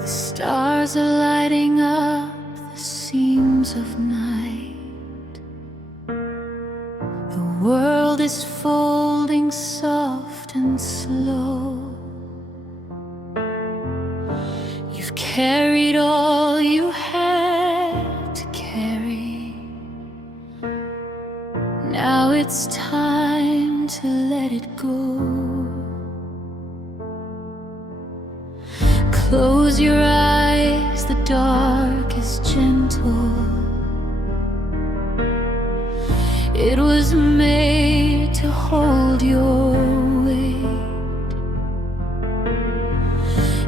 The stars are lighting up the seams of night. The world is folding soft and slow. You've carried all you had to carry. Now it's time to let it go. Close your eyes, the dark is gentle. It was made to hold your weight.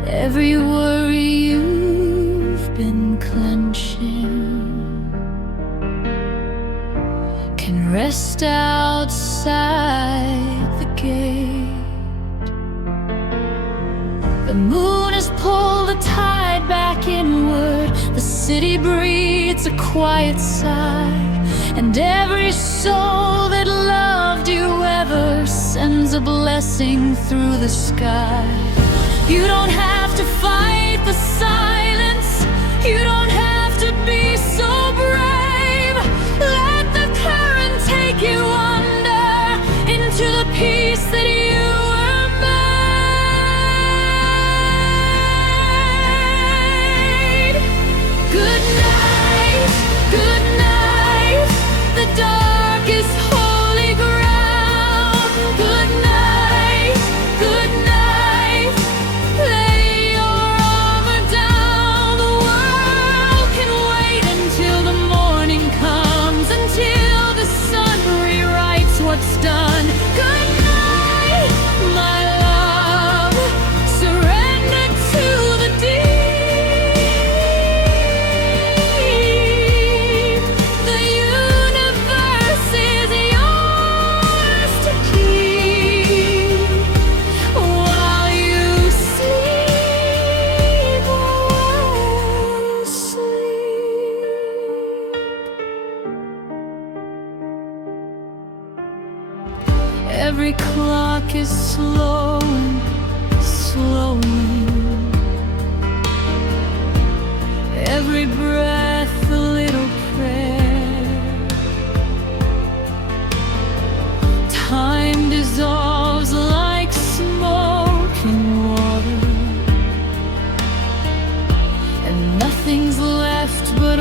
Every worry you've been clenching can rest outside the gate. The moon has pulled the tide back inward. The city breathes a quiet sigh, and every soul that loved you ever sends a blessing through the sky. You don't have to fight the silence. You don't have to be so brave. Let the current take you under into the peace that you were made. Good night, good night. The dark is holy ground. Good night, good night. Lay your armor down. The world can wait until the morning comes, until the sun rewrites what's done. Good night, my love. Surrender to the deep. The universe is yours to keep while you sleep, while you sleep. Every clock is slowing, slowing. Every breath a little prayer. Time dissolves like smoke in water, and nothing's left but